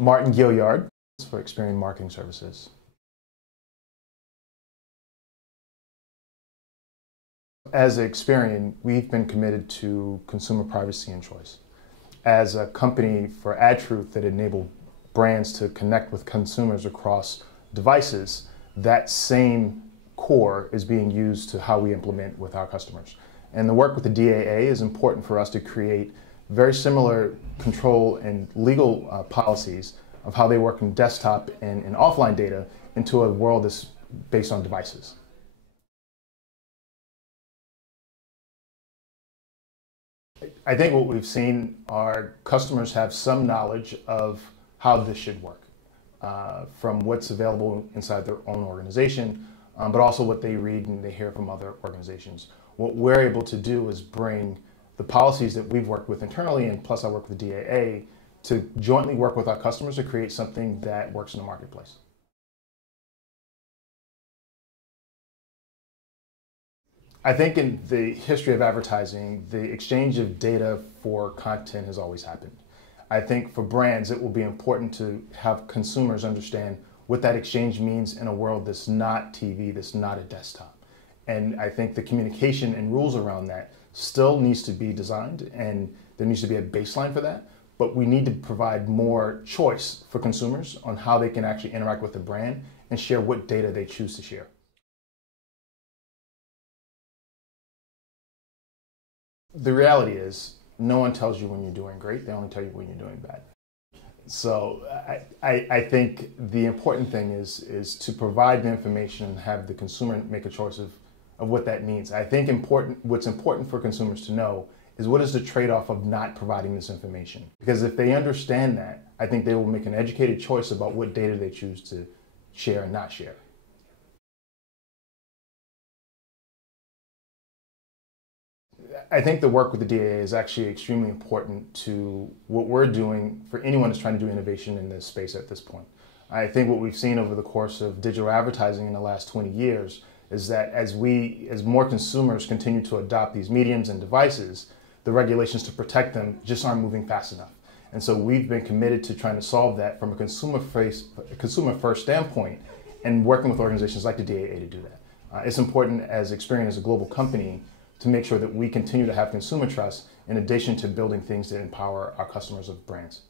Martin Gilliard for Experian Marketing Services. As Experian, we've been committed to consumer privacy and choice. As a company for ad truth that enable brands to connect with consumers across devices, that same core is being used to how we implement with our customers. And the work with the DAA is important for us to create very similar control and legal policies of how they work in desktop and in offline data into a world that's based on devices. I think what we've seen are customers have some knowledge of how this should work, from what's available inside their own organization, but also what they read and they hear from other organizations. What we're able to do is bring the policies that we've worked with internally, and plus I work with the DAA, to jointly work with our customers to create something that works in the marketplace. I think in the history of advertising, the exchange of data for content has always happened. I think for brands, it will be important to have consumers understand what that exchange means in a world that's not TV, that's not a desktop. And I think the communication and rules around that still needs to be designed, and there needs to be a baseline for that. But we need to provide more choice for consumers on how they can actually interact with the brand and share what data they choose to share. The reality is, no one tells you when you're doing great, they only tell you when you're doing bad. So I think the important thing is to provide the information and have the consumer make a choice of what that means. I think what's important for consumers to know is what is the trade-off of not providing this information. Because if they understand that, I think they will make an educated choice about what data they choose to share and not share. I think the work with the DAA is actually extremely important to what we're doing for anyone who's trying to do innovation in this space at this point. I think what we've seen over the course of digital advertising in the last 20 years is that as more consumers continue to adopt these mediums and devices, the regulations to protect them just aren't moving fast enough. And so we've been committed to trying to solve that from a consumer-first standpoint and working with organizations like the DAA to do that. It's important as Experian as a global company to make sure that we continue to have consumer trust in addition to building things that empower our customers of brands.